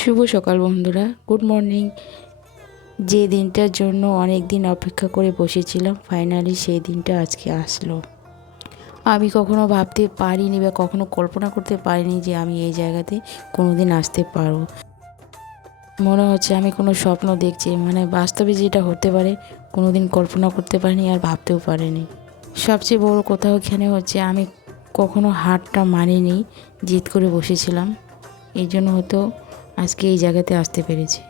শুভ সকাল বন্ধুরা, good morning. যে দিনটার জন্য অনেক দিন অপেক্ষা করে বসেছিলাম, ফাইনালি সেই দিনটা আজকে আসলো। আমি কখনো ভাবতে পারিনি বা কখনো কল্পনা করতে পারিনি যে আমি এই জায়গাতে কোনো দিন আসতে পারবো। মনে হচ্ছে আমি কোনো স্বপ্ন দেখছি, মানে বাস্তবে যেটা হতে পারে কোনো দিন কল্পনা করতে পারিনি আর ভাবতেও পারিনি। সবচেয়ে বড় কথা এখানে হচ্ছে আমি কখনো হারটা মানিনি, জিদ করে বসেছিলাম। এই জন্য হয়তো আজকে এই জায়গাতে আসতে পেরেছি।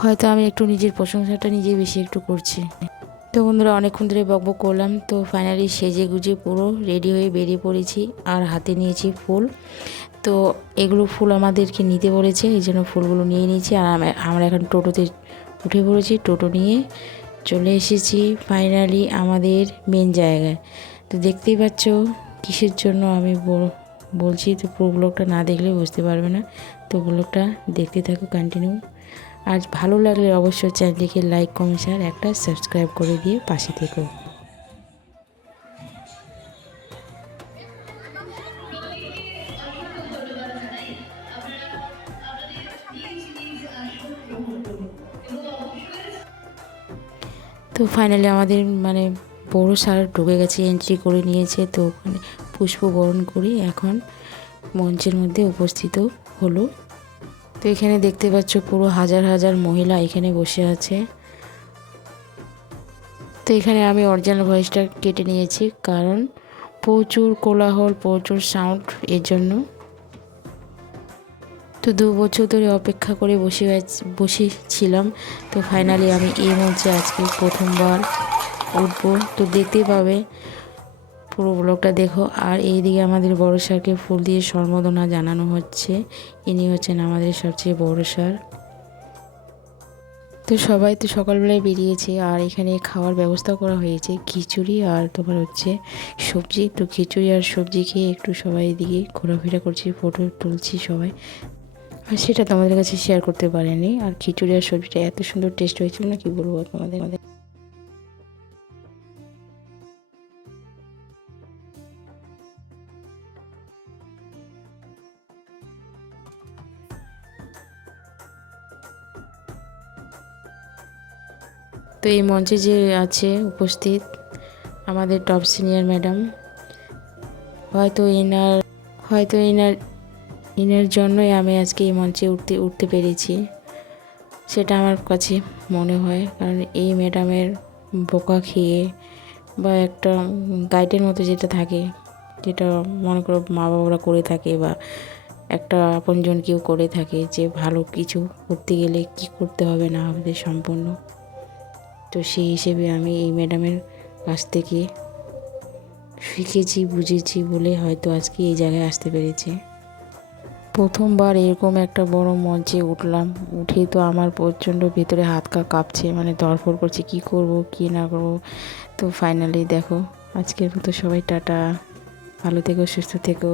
হয়তো আমি একটু নিজের প্রশংসাটা নিজে বেশি একটু করছি। তো বন্ধুরা, অনেকক্ষণ ধরে বকবক করলাম, তো ফাইনালি সেজে গুজে পুরো রেডি হয়ে বেরিয়ে পড়েছি। আর হাতে নিয়েছি ফুল। তো এগুলো ফুল আমাদেরকে নিতে বলেছে, এই জন্য ফুলগুলো নিয়ে নিয়েছি। আর আমরা এখন টোটোতে উঠে পড়েছি, টোটো নিয়ে চলে এসেছি ফাইনালি আমাদের মেন জায়গায়। তো দেখতেই পাচ্ছ কিসের জন্য আমি বলছি। তো পুরো ব্লগটা না দেখলে বুঝতে পারবে না, তো ব্লগটা দেখতে থাকো কন্টিনিউ। আর ভালো লাগলে অবশ্যই চ্যানেলটিকে লাইক কমেন্ট শেয়ার একটা সাবস্ক্রাইব করে দিয়ে পাশে থেকো। তো ফাইনালি আমাদের বড় স্যার ঢুকে গেছে, এন্ট্রি করে নিয়েছে। তো ওখানে পুষ্প বরণ করে এখন মঞ্চের মধ্যে উপস্থিত হলো। তো এখানে দেখতে পাচ্ছ পুরো হাজার হাজার মহিলা এখানে বসে আছে। তো এখানে আমি অরিজিনাল ভয়েসটা কেটে নিয়েছি, কারণ প্রচুর কোলাহল, প্রচুর সাউন্ড, এর জন্য। তো 2 বছর ধরে অপেক্ষা করে বসেছিলাম। তো ফাইনালি আমি এই মঞ্চে আজকে প্রথমবার উঠবো। তো দেখতেই পাবে, পুরো ব্লগটা দেখো। আর এইদিকে আমাদের বড় স্যারকে ফুল দিয়ে সম্বর্ধনা জানানো হচ্ছে। ইনি হচ্ছেন আমাদের সবচেয়ে বড় স্যার। তো সবাই তো সকালবেলায় বেরিয়েছে, আর এখানে খাওয়ার ব্যবস্থা করা হয়েছে, খিচুড়ি আর তোমার হচ্ছে সবজি। তো খিচুড়ি আর সবজি খেয়ে একটু সবাই এদিকে ঘোরাফেরা করছি, ফটো তুলছি সবাই। আর সেটা তোমাদের কাছে শেয়ার করতে পারিনি। আর খিচুড়ি আর সবজিটা এত সুন্দর টেস্ট হয়েছিল না, কি বলবো তোমাদের। তো এই মঞ্চে যে আছে উপস্থিত আমাদের টপ সিনিয়র ম্যাডাম, হয়তো এনার জন্যই আমি আজকে এই মঞ্চে উঠতে পেরেছি, সেটা আমার কাছে মনে হয়। কারণ এই ম্যাডামের বোকা খেয়ে বা একটা গাইডের মতো যেটা থাকে, যেটা মনে করো মা বাবারা করে থাকে বা একটা আপনজন কেউ করে থাকে, যে ভালো কিছু করতে গেলে কি করতে হবে না হবে সম্পূর্ণ। তো সেই হিসেবে আমি এই ম্যাডামের কাছ থেকে শিখেছি, বুঝেছি বলে হয়তো আজকে এই জায়গায় আসতে পেরেছি। প্রথমবার এরকম একটা বড় মঞ্চে উঠলাম, উঠে তো আমার প্রচণ্ড ভেতরে হাত কাঁপছে, ধড়ফড় করছে কি করব কি না করব। তো ফাইনালি দেখো, আজকের মতো সবাই টাটা, ভালো থেকো, সুস্থ থেকো।